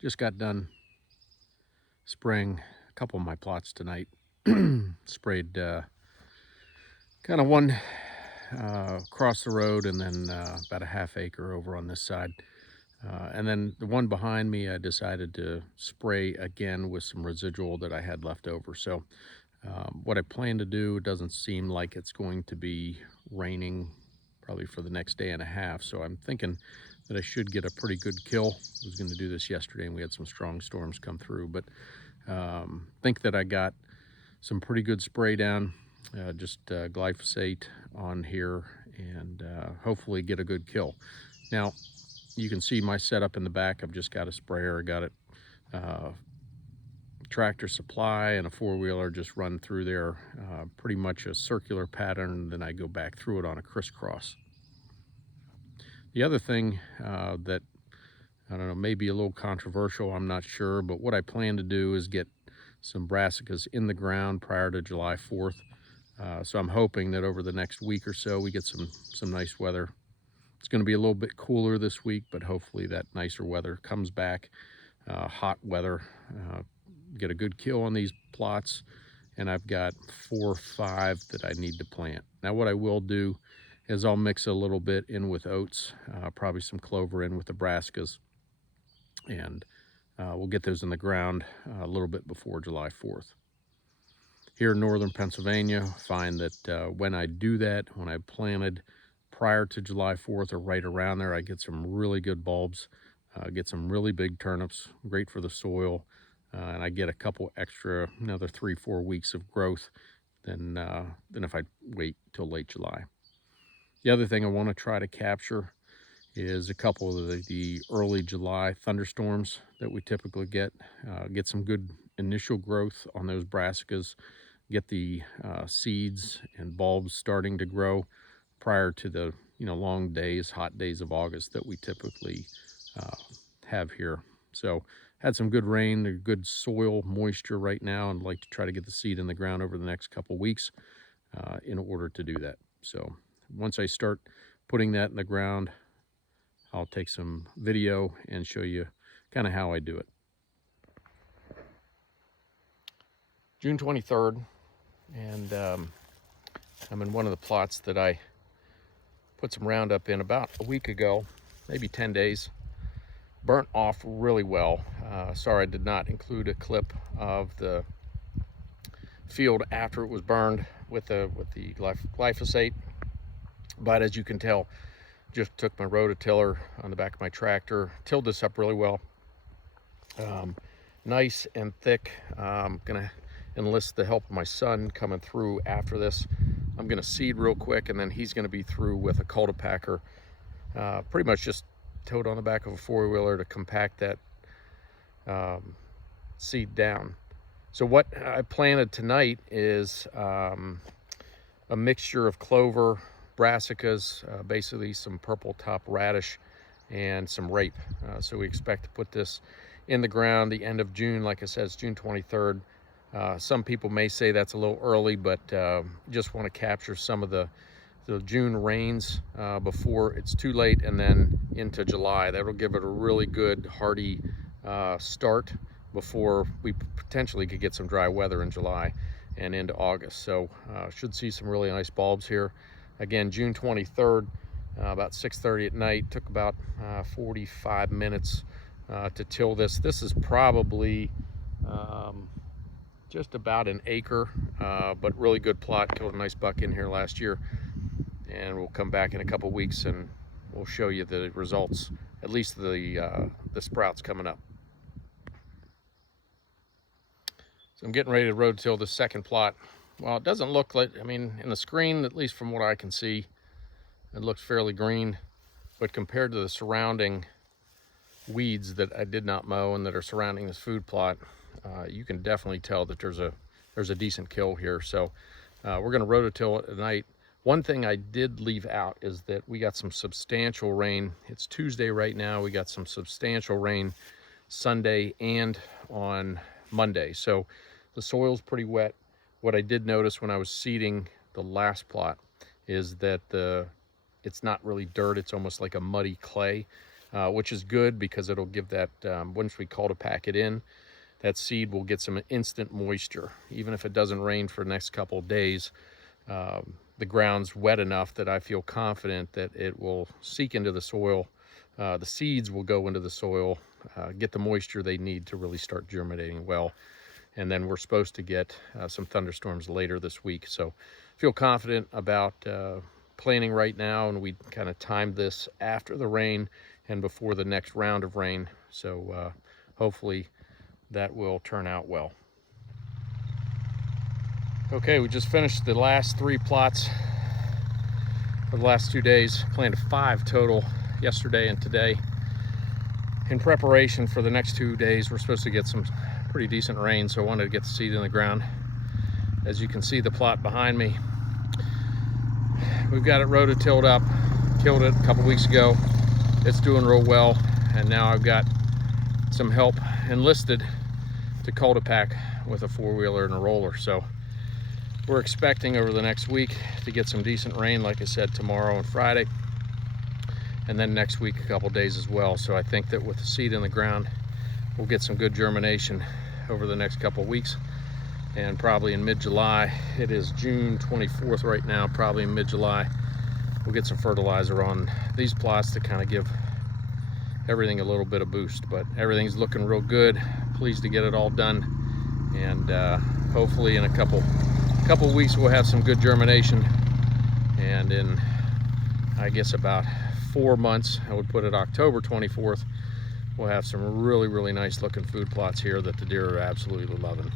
Just got done spraying a couple of my plots tonight. Sprayed kind of one across the road and then about a half acre over on this side. And then the one behind me, I decided to spray again with some residual that I had left over. So what I plan to do, it doesn't seem like it's going to be raining probably for the next day and a half. So I'm thinking that I should get a pretty good kill. I was going to do this yesterday and we had some strong storms come through, but think that I got some pretty good spray down, just glyphosate on here, and hopefully get a good kill. Now, you can see my setup in the back. I've just got a sprayer. I got it Tractor Supply and a four-wheeler just run through there, pretty much a circular pattern. Then I go back through it on a crisscross. The other thing that, I don't know, maybe a little controversial, I'm not sure, but what I plan to do is get some brassicas in the ground prior to July 4th. So I'm hoping that over the next week or so we get some nice weather. It's going to be a little bit cooler this week, but hopefully that nicer weather comes back, hot weather, get a good kill on these plots. And I've got 4 or 5 that I need to plant. Now what I will do is I'll mix a little bit in with oats, probably some clover in with the brassicas, and we'll get those in the ground a little bit before July 4th. Here in northern Pennsylvania, find that when I do that, when I planted prior to July 4th or right around there, I get some really good bulbs, get some really big turnips, great for the soil, and I get a couple extra, another 3-4 weeks of growth than if I wait till late July. The other thing I want to try to capture is a couple of the early July thunderstorms that we typically get some good initial growth on those brassicas, get the seeds and bulbs starting to grow prior to the long days, hot days of August that we typically have here. So had some good rain, good soil moisture right now, and I'd like to try to get the seed in the ground over the next couple weeks in order to do that. So once I start putting that in the ground, I'll take some video and show you kind of how I do it. June 23rd, and I'm in one of the plots that I put some Roundup in about a week ago, maybe 10 days. Burnt off really well. Sorry I did not include a clip of the field after it was burned with the glyphosate, but as you can tell, just took my rototiller on the back of my tractor, tilled this up really well, nice and thick. I'm gonna enlist the help of my son coming through after this. I'm gonna seed real quick, and then he's gonna be through with a cultipacker, pretty much just towed on the back of a four-wheeler to compact that seed down. So what I planted tonight is a mixture of clover, brassicas, basically some purple top radish, and some rape. So we expect to put this in the ground the end of June. Like I said, it's June 23rd. Some people may say that's a little early, but just want to capture some of the June rains before it's too late, and then into July. That'll give it a really good hardy start before we potentially could get some dry weather in July and into August. So should see some really nice bulbs here. Again, June 23rd, about 6:30 at night. Took about 45 minutes to till this. This is probably just about an acre, but really good plot. Killed a nice buck in here last year, and we'll come back in a couple weeks and we'll show you the results, at least the sprouts coming up. So I'm getting ready to rototill the second plot. Well, it doesn't look like, I mean, in the screen, at least from what I can see, it looks fairly green, but compared to the surrounding weeds that I did not mow and that are surrounding this food plot, you can definitely tell that there's a decent kill here. So we're going to rototill it tonight. One thing I did leave out is that we got some substantial rain. It's Tuesday right now. We got some substantial rain Sunday and on Monday. So the soil's pretty wet. What I did notice when I was seeding the last plot is that it's not really dirt. It's almost like a muddy clay. which is good because it'll give that, once we cultipack it in, that seed will get some instant moisture. Even if it doesn't rain for the next couple of days, the ground's wet enough that I feel confident that it will seep into the soil. The seeds will go into the soil, get the moisture they need to really start germinating well. And then we're supposed to get some thunderstorms later this week. So feel confident about planting right now, and we kind of timed this after the rain and before the next round of rain. So hopefully that will turn out well. Okay, we just finished the last 3 plots for the last 2 days. Planted 5 total yesterday and today. In preparation for the next 2 days, we're supposed to get some pretty decent rain, so I wanted to get the seed in the ground. As you can see, the plot behind me, we've got it rototilled up, killed it a couple weeks ago. It's doing real well, and now I've got some help enlisted to cultipack with a 4-wheeler and a roller. So we're expecting over the next week to get some decent rain, like I said, tomorrow and Friday, and then next week a couple days as well. So I think that with the seed in the ground, we'll get some good germination over the next couple weeks, and probably in mid-July, it is June 24th right now, probably in mid-July, we'll get some fertilizer on these plots to kind of give everything a little bit of boost. But everything's looking real good. Pleased to get it all done, and hopefully in a couple weeks we'll have some good germination, and in I guess about 4 months, I would put it October 24th, we'll have some really nice looking food plots here that the deer are absolutely loving.